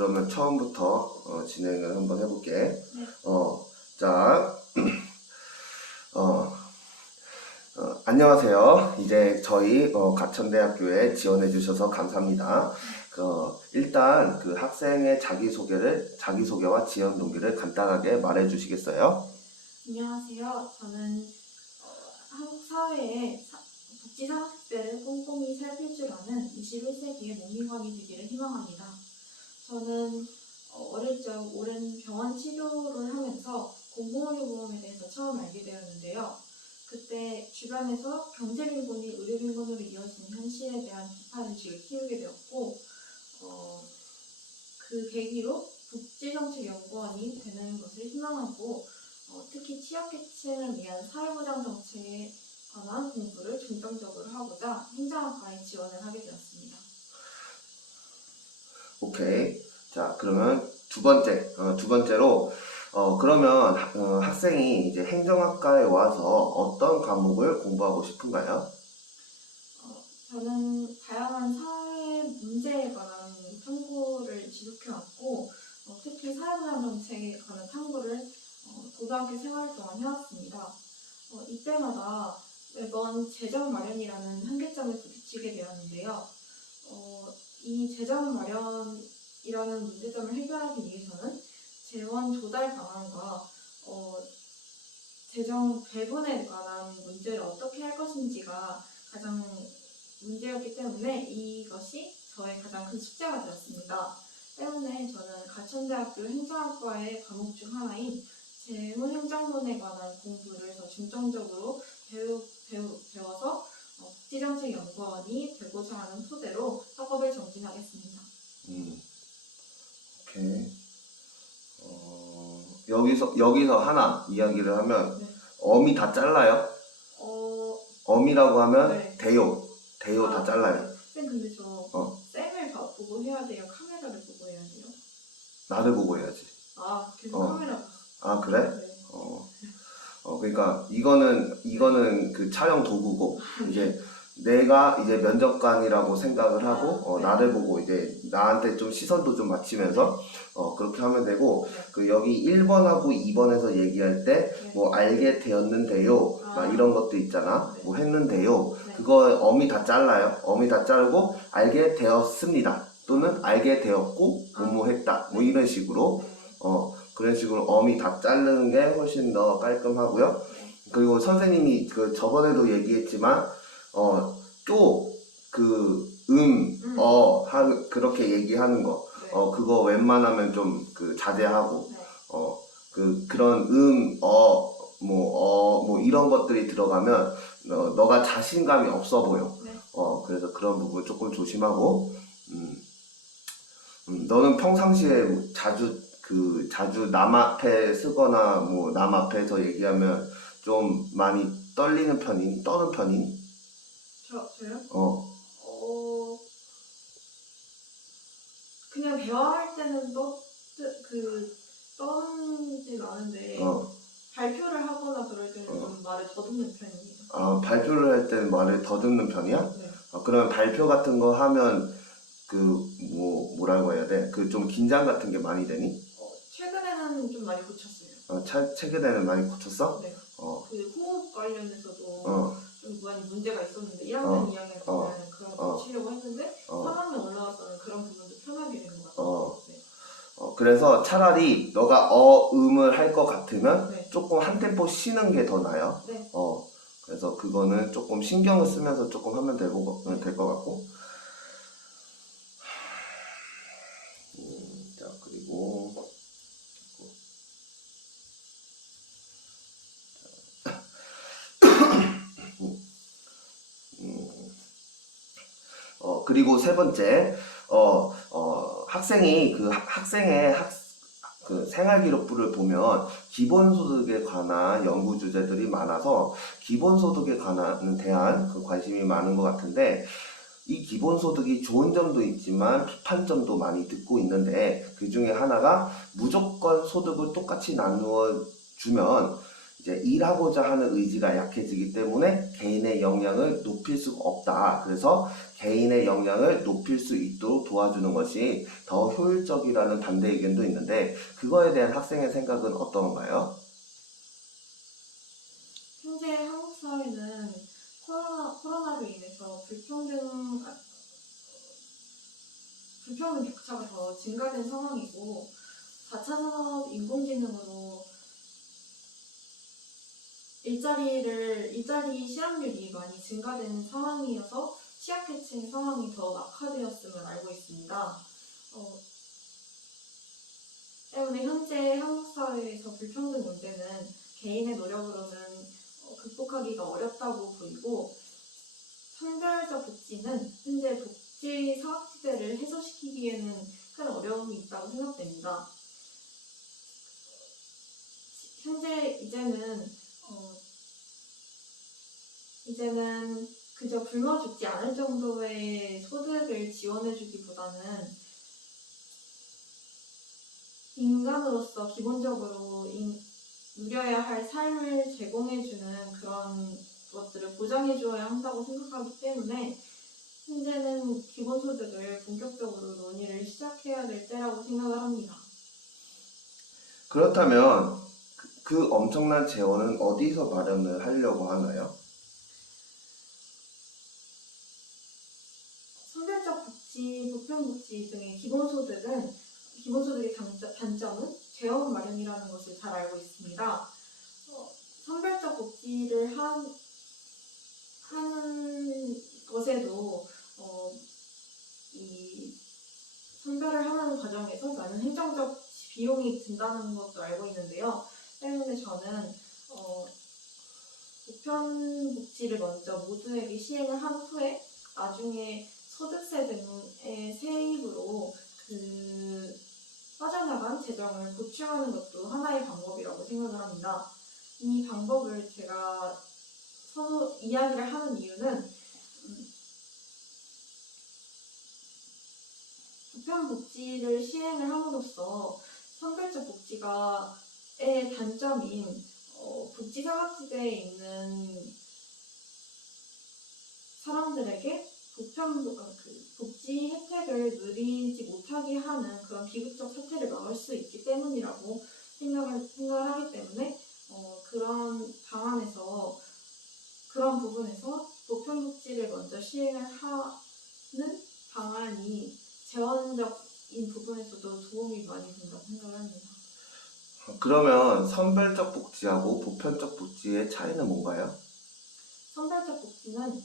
그러면 처음부터 진행을 한번 해볼게. 네. 자, 안녕하세요. 이제 저희 가천대학교에 지원해 주셔서 감사합니다. 일단 그 학생의 자기소개와 지원 동기를 간단하게 말해 주시겠어요? 안녕하세요. 저는 한국 사회의 복지 사각지대를 꼼꼼히 살필 줄 아는 21세기의 문민관이 되기를 희망합니다. 저는 어릴 적 오랜 병원 치료를 하면서 공공의료보험에 대해서 처음 알게 되었는데요. 그때 주변에서 경제빈곤이 의료빈곤으로 이어지는 현실에 대한 비판의식을 키우게 되었고 그 계기로 복지정책연구원이 되는 것을 희망하고 특히 취약계층을 위한 사회보장 정책에 관한 공부를 중점적으로 하고자 행정학과에 지원을 하게 되었습니다. 오케이. 자, 그러면 두 번째로 그러면 학생이 이제 행정학과에 와서 어떤 과목을 공부하고 싶은가요? 저는 다양한 사회 문제에 관한 탐구를 지속해왔고 특히 사회보장 정책에 관한 탐구를 고등학교 생활 동안 해왔습니다. 이때마다 매번 재정 마련이라는 한계점에 부딪히게 되었는데요. 이 재정 마련이라는 문제점을 해결하기 위해서는 재원 조달 방안과 재정 배분에 관한 문제를 어떻게 할 것인지가 가장 문제였기 때문에 이것이 저의 가장 큰 숙제가 되었습니다. 때문에 저는 가천대학교 행정학과의 과목 중 하나인 재무행정론에 관한 공부를 더 중점적으로 배워서 복지정책연구원이 되고자 하는 토대로 학업을 정진하겠습니다. 오케이. 여기서 하나 이야기를 하면 네. 어미 다 잘라요? 어미라고 하면 네. 대요 다 잘라요. 쌤 근데 저 쌤을 보고 해야 돼요? 카메라를 보고 해야 돼요? 나를 보고 해야지. 계속 카메라 봤어. 아, 그래? 네. 그러니까 이거는 그 촬영 도구고 이제 내가 이제 면접관이라고 생각을 하고 네. 나를 보고 이제 나한테 좀 시선도 좀 맞추면서 그렇게 하면 되고 네. 그 여기 1번하고 2번에서 얘기할 때 뭐 알게 되었는데요 막 이런 것도 있잖아. 네. 뭐 했는데요. 네. 그거 어미 다 잘라요. 어미 다 자르고 알게 되었습니다. 또는 알게 되었고 뭐했다 뭐 이런 식으로 그런 식으로 어미 다 자르는 게 훨씬 더 깔끔하고요. 그리고 선생님이 그 저번에도 얘기했지만 그렇게 얘기하는 거 네. 그거 웬만하면 좀 그 자제하고 네. 그런 뭐 이런 것들이 들어가면 너가 자신감이 없어 보여. 네. 그래서 그런 부분 조금 조심하고 너는 평상시에 자주 남 앞에 쓰거나 뭐 남 앞에서 얘기하면 좀 많이 떠는 편이니? 저요? 그냥 대화할 때는 떠는진 않은데 발표를 하거나 그럴 때는 좀 말을 더듬는 편이에요. 발표를 할 때는 말을 더듬는 편이야? 네. 그러면 발표 같은 거 하면 뭐라고 해야 돼? 그 좀 긴장 같은 게 많이 되니? 최근에는 좀 많이 고쳤어요. 최근에는 많이 고쳤어? 네. 그 호흡 관련해서도 좀 많이 문제가 있었는데 1학년, 2학년 때는 그런 거 고치려고 했는데 3학년 올라와서는 그런 부분도 편하게 된 것 같아요. 네. 그래서 차라리 너가 음을 할 것 같으면 네. 조금 한 템포 쉬는 게 더 나아요. 네. 그래서 그거는 조금 신경을 쓰면서 조금 하면 될 것 같고. 자, 그리고 그리고 세 번째, 학생이 학생의 그 생활기록부를 보면 기본소득에 관한 연구 주제들이 많아서 기본소득에 대한 그 관심이 많은 것 같은데 이 기본소득이 좋은 점도 있지만 비판점도 많이 듣고 있는데 그 중에 하나가 무조건 소득을 똑같이 나누어 주면 이제 일하고자 하는 의지가 약해지기 때문에 개인의 역량을 높일 수가 없다. 그래서 개인의 역량을 높일 수 있도록 도와주는 것이 더 효율적이라는 반대 의견도 있는데 그거에 대한 학생의 생각은 어떤가요? 현재 한국 사회는 코로나로 인해서 불평등 격차가 더 증가된 상황이고 4차 산업 인공지능으로 일자리 실업률이 많이 증가된 상황이어서 취약계층 상황이 더 악화되었음을 알고 있습니다. 때문에 현재 한국 사회에서 불평등 문제는 개인의 노력으로는 극복하기가 어렵다고 보이고 성별적 복지는 현재 복지 사각지대를 해소시키기에는 큰 어려움이 있다고 생각됩니다. 현재 이제는 그저 굶어 죽지 않을 정도의 소득을 지원해주기보다는 인간으로서 기본적으로 누려야 할 삶을 제공해주는 그런 것들을 보장해주어야 한다고 생각하기 때문에 현재는 기본소득을 본격적으로 논의를 시작해야 될 때라고 생각을 합니다. 그렇다면 그 엄청난 재원은 어디서 마련을 하려고 하나요? 선별적 복지, 보편복지 등의 기본소득의 단점은 재원 마련이라는 것을 잘 알고 있습니다. 선별적 복지를 하는 것에도 이 선별을 하는 과정에서 많은 행정적 비용이 든다는 것도 알고 있는데요. 때문에 저는 보편복지를 먼저 모두에게 시행을 한 후에 나중에 소득세 등의 세입으로 빠져나간 재정을 보충하는 것도 하나의 방법이라고 생각을 합니다. 이 방법을 제가 이야기를 하는 이유는 보편복지를 시행을 함으로써 선별적 복지가의 단점인 복지 사각지대에 있는 사람들에게 복지 혜택을 누리지 못하게 하는 그런 비극적 사태를 막을 수 있기 때문이라고 생각을 하기 때문에 그런 부분에서 보편복지를 먼저 시행을 하는 방안이 재원적인 부분에서도 도움이 많이 된다고 생각을 합니다. 그러면 선별적 복지하고 보편적 복지의 차이는 뭔가요? 선별적 복지는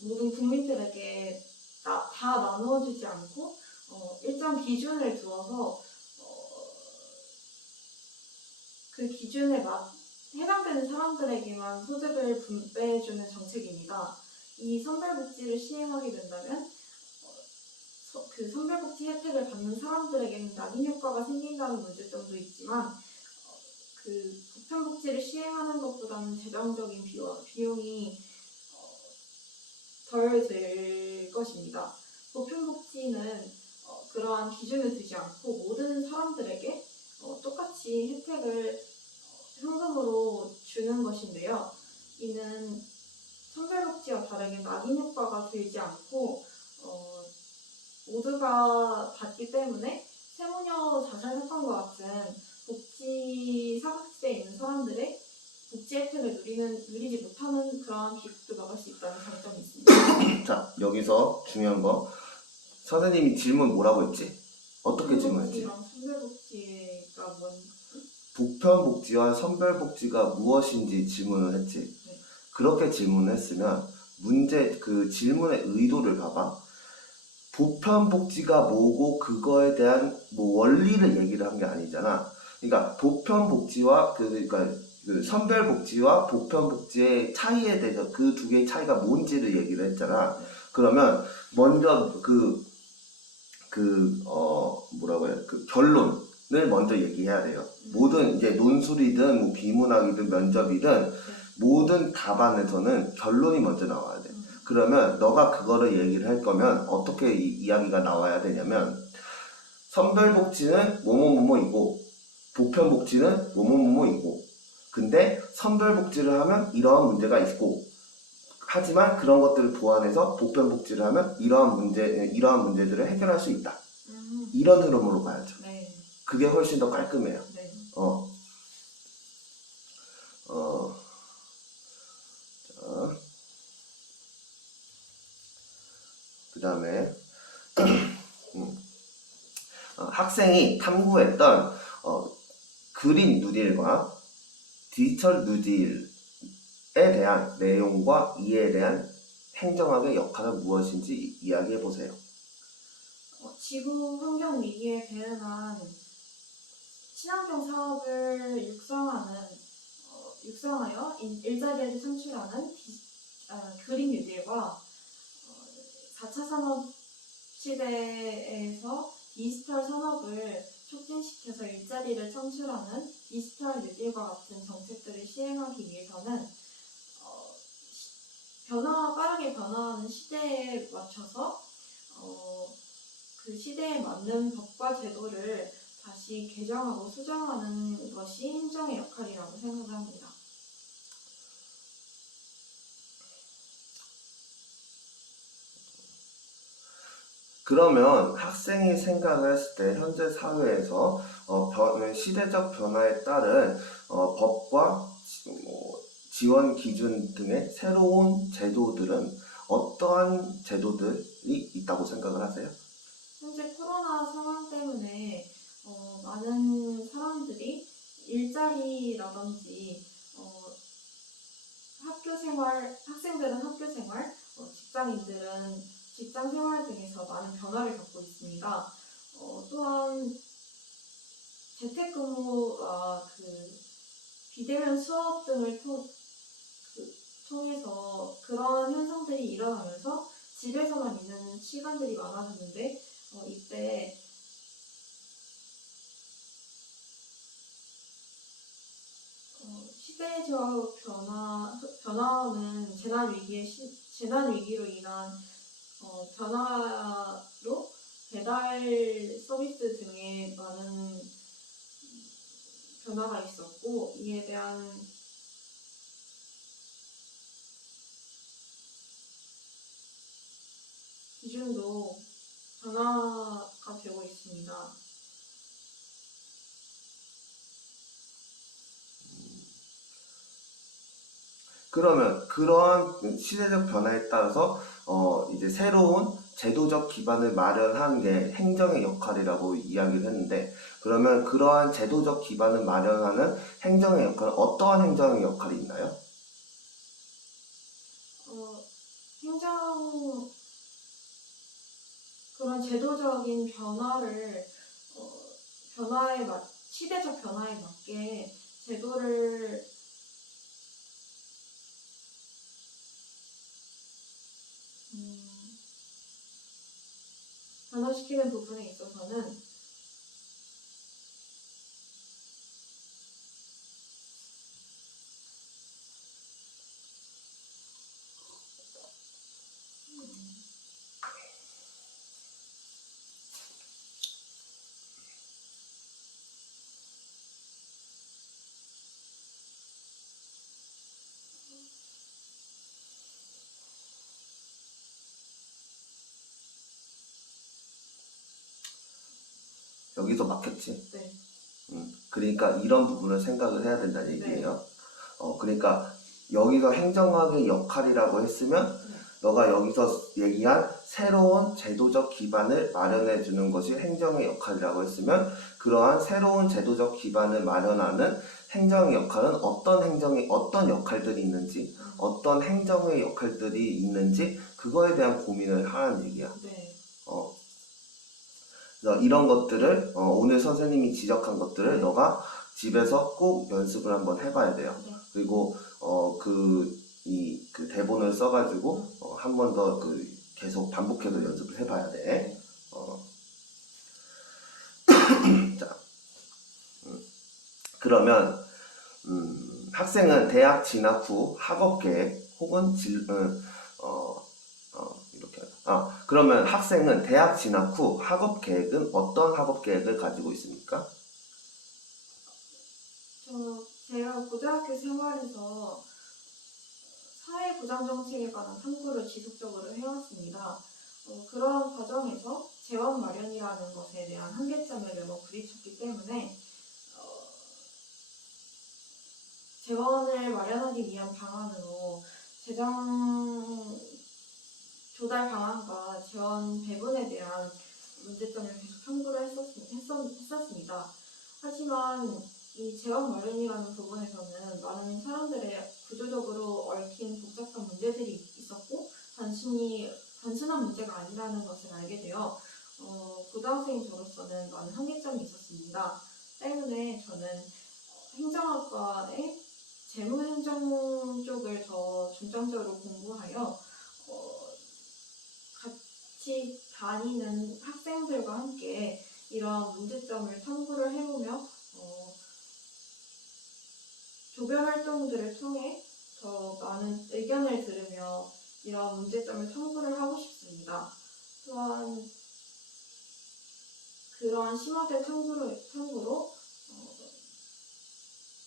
모든 국민들에게 다 나누어주지 않고 일정 기준을 두어서 그 기준에 해당되는 사람들에게만 소득을 분배해주는 정책입니다. 이 선별복지를 시행하게 된다면 그 선별복지 혜택을 받는 사람들에게는 낙인 효과가 생긴다는 문제점도 있지만 그 보편복지를 시행하는 것보다는 재정적인 비용이 덜 들 것입니다. 보편복지는 그러한 기준을 두지 않고 모든 사람들에게 똑같이 혜택을 현금으로 주는 것인데요. 이는 선별복지와 다르게 낙인 효과가 들지 않고 모두가 받기 때문에 세무녀 자살 사건과 같은 복지 사각지대에 있는 사람들의 복지 혜택을 누리지 못하는 그러한 비극도 막을 수 있다는 장점이 있습니다. 자, 여기서 중요한 거. 선생님이 질문 뭐라고 했지? 어떻게 질문했지? 선별복지가 뭔지? 보편복지와 선별복지가 무엇인지 질문을 했지. 네. 그렇게 질문을 했으면 그 질문의 의도를 봐봐. 보편복지가 뭐고 그거에 대한 원리를 얘기를 한 게 아니잖아. 그러니까 보편복지와 그러니까 선별복지와 보편복지의 차이에 대해서 그 두 개의 차이가 뭔지를 얘기를 했잖아. 그러면 먼저 뭐라고 해야 그 결론을 먼저 얘기해야 돼요. 모든 이제 논술이든 비문학이든 면접이든 모든 답안에서는 결론이 먼저 나와야 돼. 그러면 너가 그거를 얘기를 할 거면 어떻게 이야기가 나와야 되냐면 선별복지는 뭐뭐뭐뭐이고 보편복지는 뭐뭐뭐뭐이고, 근데 선별복지를 하면 이러한 문제가 있고, 하지만 그런 것들을 보완해서 보편복지를 하면 이러한 문제들을 해결할 수 있다. 이런 흐름으로 가야죠. 네. 그게 훨씬 더 깔끔해요. 네. 그 다음에 학생이 탐구했던 그린 뉴딜과 디지털 뉴딜에 대한 내용과 이에 대한 행정학의 역할은 무엇인지 이야기해 보세요. 지구 환경 위기에 대응한 친환경 사업을 육성하여 일자리를 창출하는 그린 뉴딜과 4차 산업 시대에서 디지털 산업을 촉진시켜서 일자리를 창출하는 디지털 뉴딜과 같은 정책들을 시행하기 위해서는 빠르게 변화하는 시대에 맞춰서 그 시대에 맞는 법과 제도를 다시 개정하고 수정하는 것이 행정의 역할이라고 생각을 합니다. 그러면 학생이 생각을 했을 때 현재 사회에서 시대적 변화에 따른 법과 지원 기준 등의 새로운 제도들은 어떠한 제도들이 있다고 생각을 하세요? 현재 코로나 상황 때문에 많은 사람들이 일자리라든지 학생들은 학교 생활, 직장인들은 직장 생활 등에서 많은 변화를 겪고 있습니다. 또한 재택근무와 비대면 수업 등을 통해서 그런 현상들이 일어나면서 집에서만 있는 시간들이 많아졌는데 이때 시대적 변화는 재난 위기로 인한 변화로 배달 서비스 등의 많은 변화가 있었고 이에 대한 기준도 변화가 되고 있습니다. 그러면 그러한 시대적 변화에 따라서 이제 새로운 제도적 기반을 마련하는 게 행정의 역할이라고 이야기를 했는데, 그러면 그러한 제도적 기반을 마련하는 행정의 역할은 어떠한 행정의 역할이 있나요? 그런 제도적인 시대적 변화에 맞게 제도를 변화시키는 부분에 있어서는 여기서 막혔지? 네. 그러니까 이런 부분을 생각을 해야 된다는 얘기예요. 그러니까 여기서 행정학의 역할이라고 했으면 너가 여기서 얘기한 새로운 제도적 기반을 마련해 주는 것이 행정의 역할이라고 했으면, 그러한 새로운 제도적 기반을 마련하는 행정의 역할은 어떤 역할들이 있는지, 어떤 행정의 역할들이 있는지 그거에 대한 고민을 하라는 얘기야. 네. 그래서 이런 것들을 오늘 선생님이 지적한 것들을 너가 집에서 꼭 연습을 한번 해봐야 돼요. 그리고 그 대본을 써가지고 한 번 더 계속 반복해서 연습을 해봐야 돼. 자, 그러면 학생은 대학 진학 후 학업 계획 혹은 그러면 학생은 대학 진학 후 학업 계획은 어떤 학업 계획을 가지고 있습니까? 제가 고등학교 생활에서 사회보장정책에 관한 탐구를 지속적으로 해왔습니다. 그런 과정에서 재원 마련이라는 것에 대한 한계점을 매번 부딪혔기 때문에 재원을 마련하기 위한 방안으로 재정 조달 방안과 재원 배분에 대한 문제점을 계속 탐구를 했었습니다. 하지만 이 재원 마련이라는 부분에서는 많은 사람들의 구조적으로 얽힌 복잡한 문제들이 있었고 단순한 문제가 아니라는 것을 알게 되어 고등학생인 저로서는 많은 한계점이 있었습니다. 때문에 저는 행정학과의 재무행정 쪽을 더 중점적으로 공부하여 같이 다니는 학생들과 함께 이런 문제점을 탐구를 해보며 조별 활동들을 통해 더 많은 의견을 들으며 이런 문제점을 탐구를 하고 싶습니다. 또한 그러한 심화된 탐구로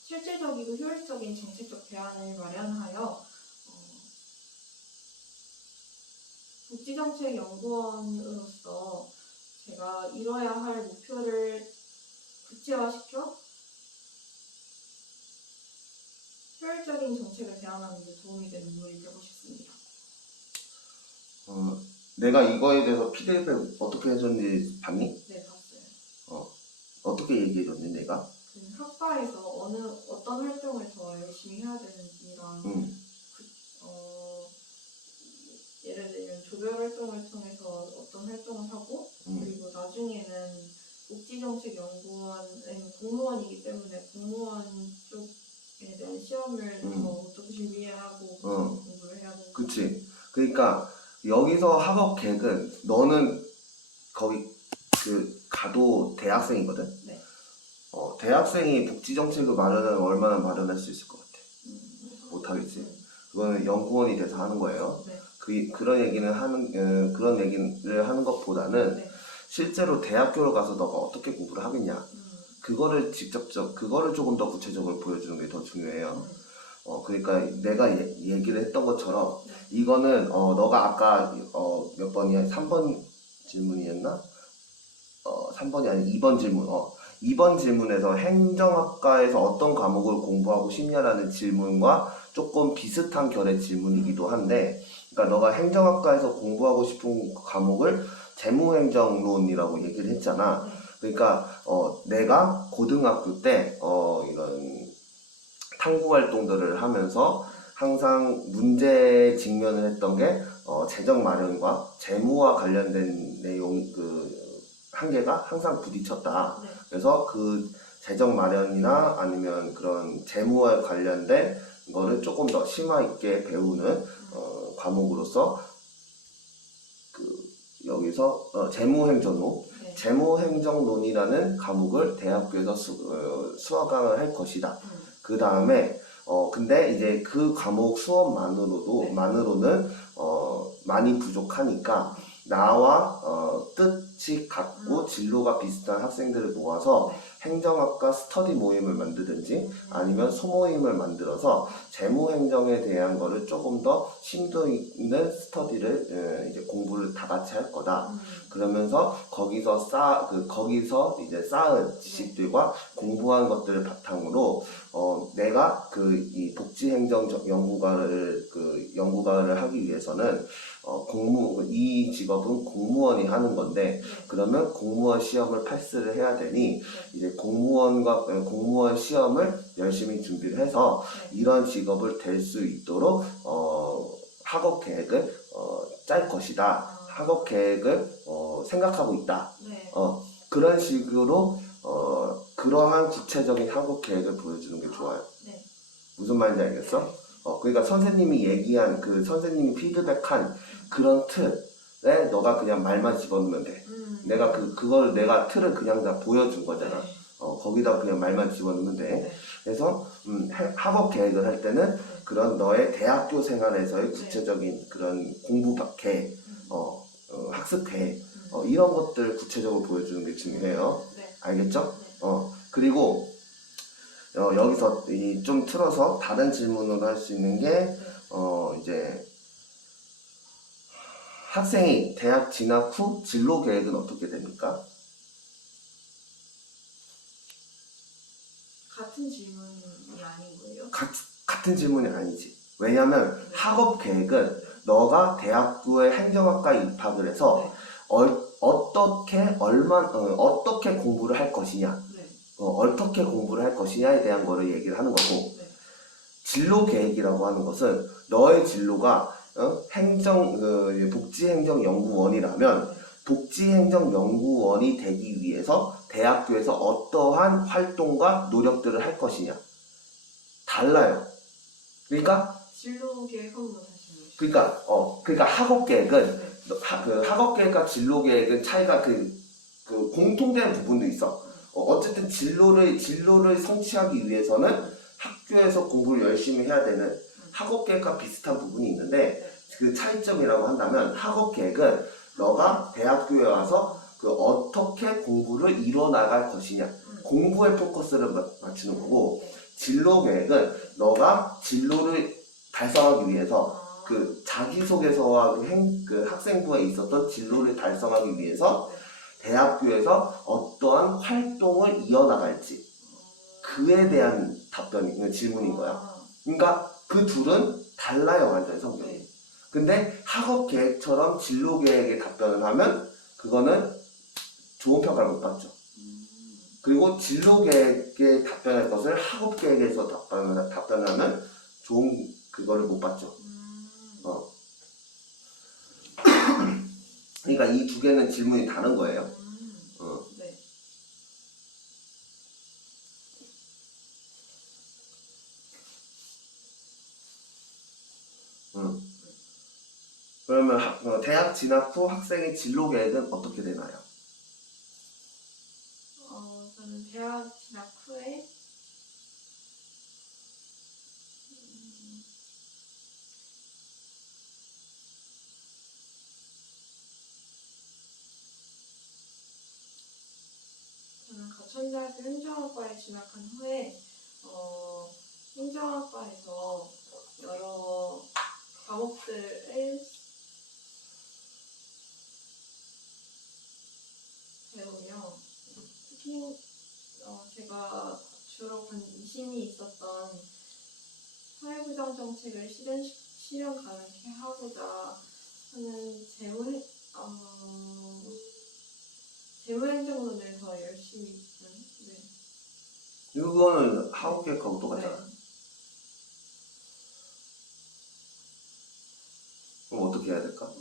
실질적이고 효율적인 정책적 대안을 마련하여 복지정책연구원으로서 제가 이뤄야 할 목표를 구체화시켜 효율적인 정책을 대안하는 데 도움이 되는 인물이 되고 싶습니다. 내가 이거에 대해서 피드백 어떻게 해줬는지 봤니? 네, 봤어요. 어떻게 얘기해줬니 내가? 그 학과에서 어떤 활동을 더 열심히 해야 되는지랑 예를 들면 조별 활동을 통해서 어떤 활동을 하고 그리고 나중에는 복지정책연구원은 공무원이기 때문에 공무원 쪽에 대한 시험을 더 어떻게 준비해야 하고 무슨 공부를 해야 되는지. 그치. 그러니까 여기서 학업 계획은 너는 거기 가도 대학생이거든? 네. 대학생이 복지정책을 마련하면 얼마나 마련할 수 있을 것 같아? 못하겠지. 그거는 연구원이 돼서 하는 거예요. 네. 그런 얘기를 하는 것보다는 네. 실제로 대학교를 가서 너가 어떻게 공부를 하겠냐. 그거를 조금 더 구체적으로 보여주는 게 더 중요해요. 그러니까 내가 얘기를 했던 것처럼 이거는 너가 아까 몇 번이야? 3번 질문이었나? 3번이 아니 2번 질문. 2번 질문에서 행정학과에서 어떤 과목을 공부하고 싶냐라는 질문과 조금 비슷한 결의 질문이기도 한데, 그러니까 너가 행정학과에서 공부하고 싶은 과목을 재무행정론이라고 얘기를 했잖아. 그러니까 내가 고등학교 때 이런 탐구 활동들을 하면서 항상 문제에 직면을 했던 게 재정 마련과 재무와 관련된 내용 한계가 항상 부딪혔다. 네. 그래서 그 재정 마련이나 아니면 그런 재무와 관련된 거를 조금 더 심화 있게 배우는 과목으로서 여기서 재무행정론, 네. 재무행정론이라는 과목을 대학교에서 수학을 할 것이다. 그 다음에 근데 이제 그 과목 수업만으로는 많이 부족하니까 나와 뜻이 같고 진로가 비슷한 학생들을 모아서 행정학과 스터디 모임을 만들든지 아니면 소모임을 만들어서 재무행정에 대한 거를 조금 더 심도 있는 스터디를 이제 공부를 다 같이 할 거다. 그러면서 거기서 이제 쌓은 지식들과 공부한 것들을 바탕으로 내가 이 복지행정 연구가를 하기 위해서는 이 직업은 공무원이 하는 건데 그러면 공무원 시험을 패스를 해야 되니 이제 공무원 시험을 열심히 준비를 해서 이런 직업을 될 수 있도록 학업 계획을 짤 것이다. 학업 계획을 생각하고 있다. 네. 그런 식으로 그러한 구체적인 학업 계획을 보여주는 게 좋아요. 네. 무슨 말인지 알겠어? 그러니까 선생님이 얘기한 선생님이 피드백한 그런 틀에 너가 그냥 말만 집어넣으면 돼. 내가 그걸 내가 틀을 그냥 다 보여준 거잖아. 거기다 그냥 말만 집어넣으면 돼. 네. 그래서 학업 계획을 할 때는 그런 너의 대학교 생활에서의 구체적인 그런 공부 계획, 학습 계획, 이런 것들 구체적으로 보여주는 게 중요해요. 네. 알겠죠? 그리고 여기서 좀 틀어서 다른 질문으로 할 수 있는 게 이제 학생이 대학 진학 후 진로 계획은 어떻게 됩니까? 같은 질문이 아닌 거예요? 같은 질문이 아니지. 왜냐면 네. 학업 계획은 너가 대학교에 행정학과에 입학을 해서 네. 어떻게 공부를 할 것이냐, 네. 어떻게 공부를 할 것이냐에 대한 거를 얘기를 하는 거고, 네. 진로 계획이라고 하는 것은 너의 진로가 복지행정연구원이라면 네. 복지행정연구원이 되기 위해서 대학교에서 어떠한 활동과 노력들을 할 것이냐 달라요. 그러니까 진로 계획 한번 다시 해주세요. 그러니까 학업 계획은 네. 그 학업 계획과 진로 계획은 차이가 그 공통된 부분도 있어. 어쨌든 진로를 성취하기 위해서는 학교에서 공부를 열심히 해야 되는 학업 계획과 비슷한 부분이 있는데 그 차이점이라고 한다면 학업 계획은 너가 대학교에 와서 어떻게 공부를 이뤄나갈 것이냐 공부에 포커스를 맞추는 거고, 진로 계획은 너가 진로를 달성하기 위해서 그 자기소개서와 그 학생부에 있었던 진로를 달성하기 위해서 대학교에서 어떠한 활동을 이어나갈지 그에 대한 질문인 거야. 그러니까 그 둘은 달라요, 완전히 성격이. 근데 학업 계획처럼 진로 계획에 답변을 하면 그거는 좋은 평가를 못 받죠. 그리고 진로 계획에 답변할 것을 학업 계획에서 답변을 하면 좋은 그거를 못 받죠. 그러니까 이 두 개는 질문이 다른 거예요. 네. 그러면 대학 진학 후 학생의 진로 계획은 어떻게 되나요? 저는 대학 진학 후에 저는 가천대학교 행정학과에 진학한 후에 행정학과에서 여러 과목들을 배우며 특히 제가 주로 관심이 있었던 사회부장 정책을 실현 가능케 하고자 하는 재무행정론을 더 열심히 네. 이거는 학업 계획하고 똑같잖아. 네. 그럼 어떻게 해야 될까?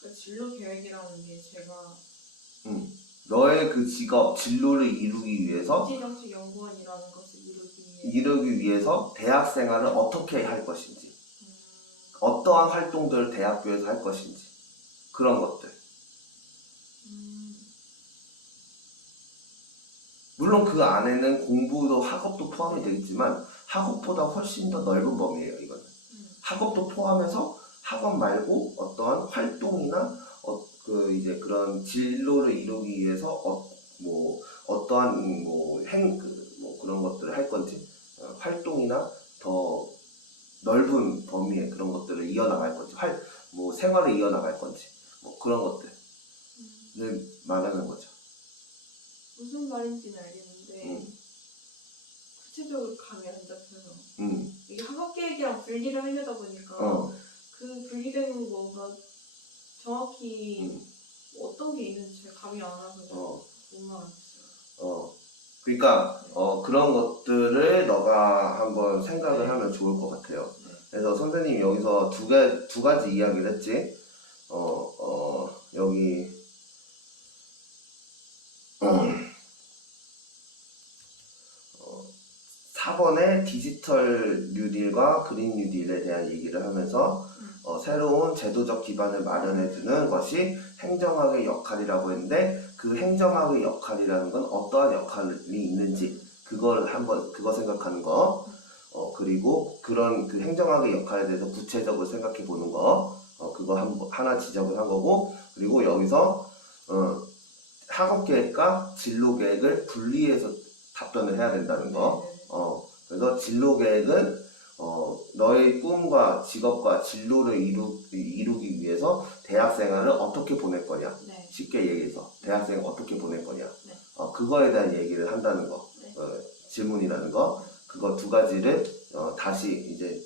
그 진로 계획이라는 게 제가 너의 그 직업, 진로를 이루기 위해서 복지정책연구원이라는 것을 이루기 위해서 대학 생활을 어떻게 할 것인지, 어떠한 활동들을 대학교에서 할 것인지, 그런 것들. 물론 그 안에는 공부도 학업도 포함이 되겠지만 학업보다 훨씬 더 넓은 범위예요, 이거는. 학업도 포함해서 학업 말고 어떠한 활동이나 이제 그런 진로를 이루기 위해서 어떠한 그런 것들을 할 건지, 활동이나 더 넓은 범위의 그런 것들을 이어나갈 건지, 생활을 이어나갈 건지, 그런 것들을 말하는 거죠. 무슨 말인지는 알겠는데 구체적으로 감이 안 잡혀서 이게 학업 계획이랑 분리를 하려다 보니까 그 분리되는 거가 정확히 어떤 게 있는지 잘 감이 안 와서 못 말하겠어요. 그러니까 그런 것들을 너가 한번 생각을 하면 좋을 것 같아요. 그래서 선생님이 여기서 두 가지 이야기를 했지. 여기 4번의 디지털 뉴딜과 그린 뉴딜에 대한 얘기를 하면서 새로운 제도적 기반을 마련해주는 것이 행정학의 역할이라고 했는데 그 행정학의 역할이라는 건 어떠한 역할이 있는지 그거 생각하는 거. 그리고 그런 그 행정학의 역할에 대해서 구체적으로 생각해 보는 거. 그거 하나 지적을 한 거고, 그리고 여기서 학업 계획과 진로 계획을 분리해서 답변을 해야 된다는 거. 그래서 진로 계획은 너의 꿈과 직업과 진로를 이루기 위해서 대학 생활을 어떻게 보낼 거냐. 네. 쉽게 얘기해서 대학 생활 어떻게 보낼 거냐. 네. 그거에 대한 얘기를 한다는 거. 네. 질문이라는 거. 그거 두 가지를 다시 이제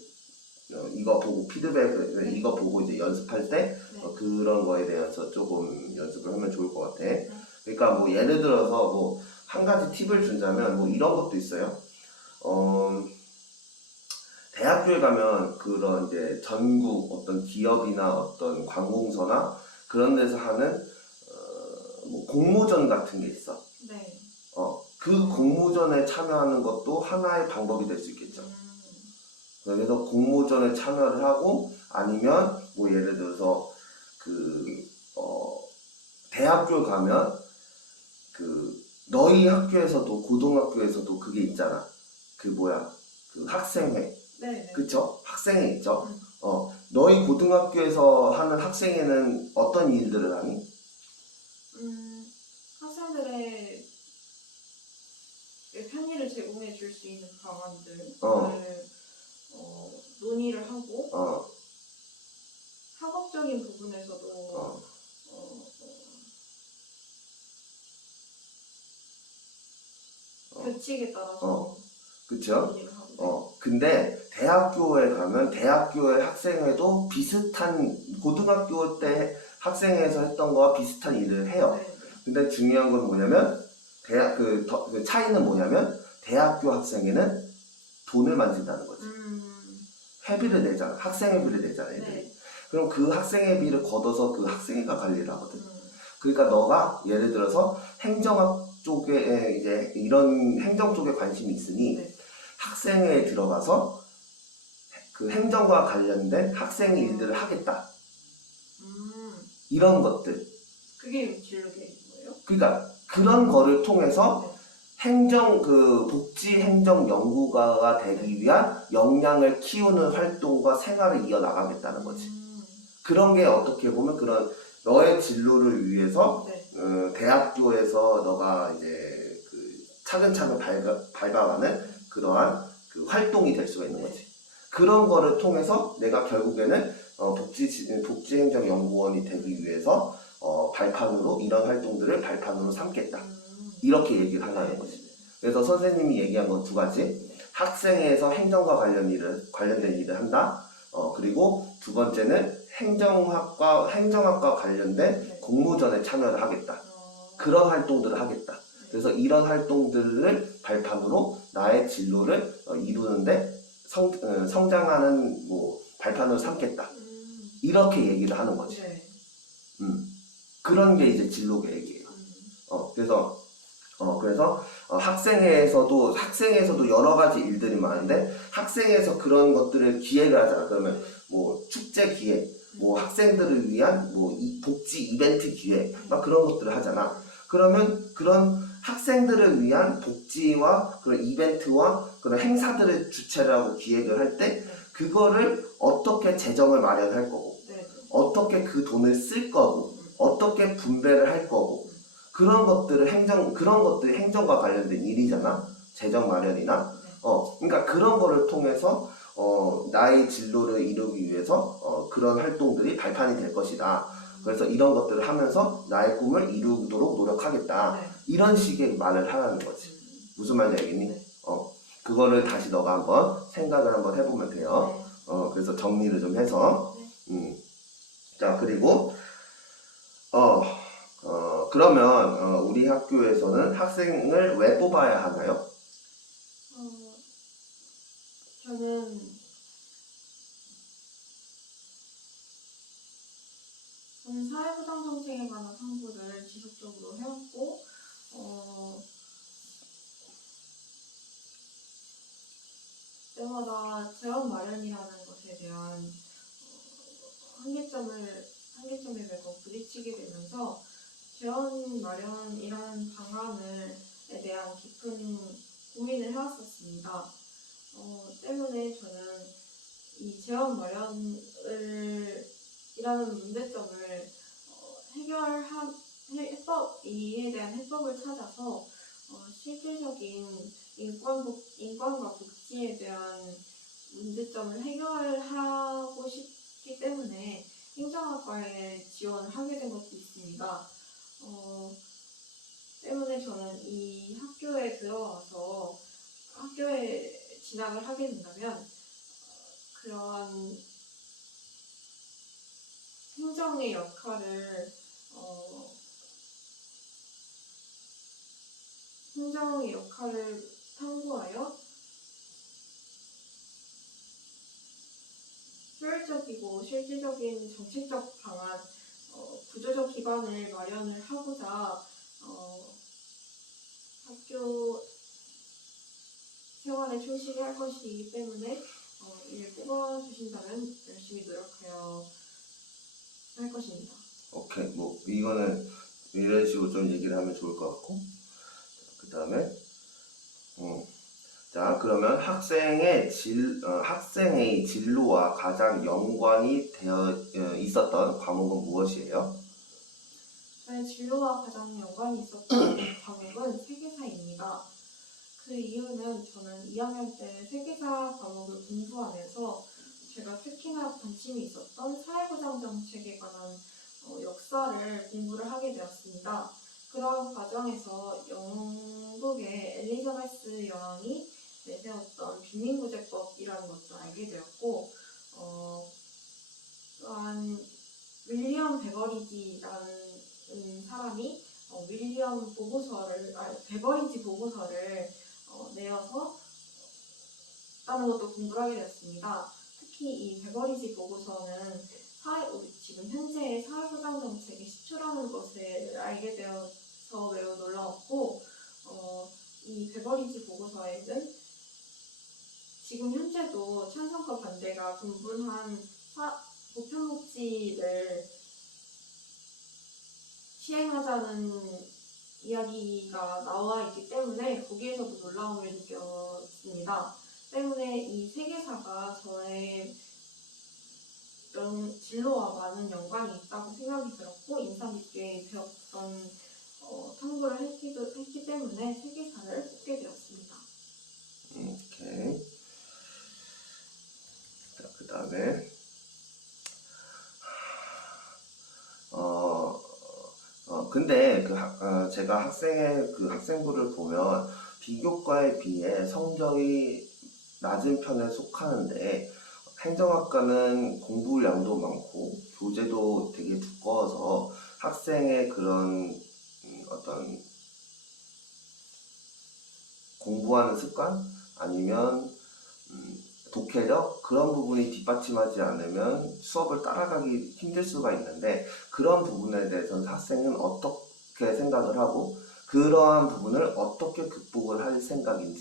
이거 보고 피드백을 네. 이거 보고 이제 연습할 때 네. 그런 거에 대해서 조금 연습을 하면 좋을 것 같아. 네. 그러니까 뭐 예를 들어서 뭐 한 가지 팁을 준다면 뭐 이런 것도 있어요. 대학교에 가면 그런 이제 전국 어떤 기업이나 어떤 관공서나 그런 데서 하는 뭐 공모전 같은 게 있어. 네. 그 공모전에 참여하는 것도 하나의 방법이 될 수 있겠죠. 그래서 공모전에 참여를 하고, 아니면 뭐 예를 들어서 대학교 가면 너희 학교에서도 고등학교에서도 그게 있잖아. 그 학생회. 네. 그쵸? 학생회 있죠? 너희 고등학교에서 하는 학생회는 어떤 일들을 하니? 학생들의 편의를 제공해 줄 수 있는 방안들을 논의를 하고, 학업적인 부분에서도 규칙에 따라서 그쵸? 논의를 하고. 근데 대학교에 가면 대학교의 학생회도 비슷한, 고등학교 때 학생회에서 했던 거와 비슷한 일을 해요. 네. 근데 중요한 건 뭐냐면, 그 차이는 뭐냐면, 대학교 학생회는 돈을 만진다는 거지. 회비를 내잖아. 학생회비를 내잖아, 애들이. 네. 그럼 그 학생회비를 걷어서 그 학생회가 관리를 하거든. 그러니까 너가 예를 들어서 행정학 쪽에 이제 이런 행정 쪽에 관심이 있으니, 네. 학생회에 들어가서 그 행정과 관련된 학생 일들을 하겠다. 이런 것들. 그게 진로 계획인 거예요? 그러니까 그런 거를 통해서 네. 복지 행정 연구가가 되기 위한 역량을 키우는 활동과 생활을 이어나가겠다는 거지. 그런 게 어떻게 보면 그런 너의 진로를 위해서 네. 대학교에서 너가 이제 차근차근 밟아가는 그러한 그 활동이 될 수가 있는 거지. 그런 거를 통해서 내가 결국에는 복지행정연구원이 되기 위해서 이런 활동들을 발판으로 삼겠다. 이렇게 얘기를 하려는 거지. 그래서 선생님이 얘기한 건 두 가지. 학생회에서 행정과 관련된 일을 한다. 그리고 두 번째는 행정학과 관련된 공모전에 참여를 하겠다. 그런 활동들을 하겠다. 그래서 이런 활동들을 발판으로 나의 진로를 이루는데 성장하는 발판으로 삼겠다. 이렇게 얘기를 하는 거지. 네. 그런 게 이제 진로 계획이에요. 그래서 학생회에서도 여러 가지 일들이 많은데, 학생회에서 그런 것들을 기획을 하잖아. 그러면 뭐 축제 기획, 뭐 학생들을 위한 복지 이벤트 기획, 막 그런 것들을 하잖아. 그러면 그런 학생들을 위한 복지와 그런 이벤트와 그런 행사들을 주최를 하고 기획을 할 때, 그거를 어떻게 재정을 마련할 거고, 어떻게 그 돈을 쓸 거고, 어떻게 분배를 할 거고, 그런 것들이 행정과 관련된 일이잖아. 재정 마련이나. 그러니까 그런 거를 통해서 나의 진로를 이루기 위해서 그런 활동들이 발판이 될 것이다. 그래서 이런 것들을 하면서 나의 꿈을 이루도록 노력하겠다. 이런 식의 말을 하라는 거지. 무슨 말인지 알겠니? 그거를 다시 너가 한번 생각을 한번 해보면 돼요. 그래서 정리를 좀 해서. 자, 그리고 그러면 우리 학교에서는 학생을 왜 뽑아야 하나요? 저는 사회부당 정책에 관한 탐구를 지속적으로 해왔고, 때마다 재원 마련이라는 것에 대한 한계점에 매번 부딪히게 되면서 재원 마련이라는 방안에 대한 깊은 고민을 해왔었습니다. 때문에 저는 이 재원 마련이라는 문제점을 이에 대한 해법을 찾아서 실질적인 인권과 복지에 대한 문제점을 해결하고 싶기 때문에 행정학과에 지원을 하게 된 것도 있습니다. 때문에 저는 이 학교에 들어와서 학교에 진학을 하게 된다면 그런 행정의 역할을 탐구하여 효율적이고 실질적인 정책적 방안, 구조적 기반을 마련을 하고자 학교 생활에 충실히 할 것이기 때문에 이를 뽑아주신다면 열심히 노력하여 할 것입니다. 오케이, 뭐 이거는 이런 식으로 좀 얘기를 하면 좋을 것 같고, 그 다음에 자, 그러면 학생의 진로와 가장 연관이 되어 있었던 과목은 무엇이에요? 저의 진로와 가장 연관이 있었던 과목은 세계사입니다. 그 이유는 저는 2학년 때 세계사 과목을 공부하면서 제가 특히나 관심이 있었던 사회보장 정책에 관한 역사를 공부를 하게 되었습니다. 그런 과정에서 영국의 엘리자베스 여왕이 내세웠던 빈민구제법이라는 것도 알게 되었고, 또한 윌리엄 베버리지라는 사람이 베버리지 보고서를 내어서 다는 것도 공부를 하게 되었습니다. 특히 이 베버리지 보고서는 지금 현재의 사회보장 정책의 시초라는 것을 알게 되어서 매우 놀라웠고, 이 베버리지 보고서에는 지금 현재도 찬성과 반대가 분분한 보편복지를 시행하자는 이야기가 나와 있기 때문에 거기에서도 놀라움을 느꼈습니다. 때문에 이 세계사가 저의 진로와 많은 연관이 있다고 생각이 들었고 인상 깊게 배웠던 탐구를 했기 때문에 세계사를 뽑게 되었습니다. 오케이. 자, 그 다음에 근데 제가 학생부를 보면 비교과에 비해 성적이 낮은 편에 속하는데 행정학과는 공부량도 많고 교재도 되게 두꺼워서 학생의 그런 어떤 공부하는 습관 아니면 독해력 그런 부분이 뒷받침하지 않으면 수업을 따라가기 힘들 수가 있는데 그런 부분에 대해서는 학생은 어떻게 생각을 하고 그러한 부분을 어떻게 극복을 할 생각인지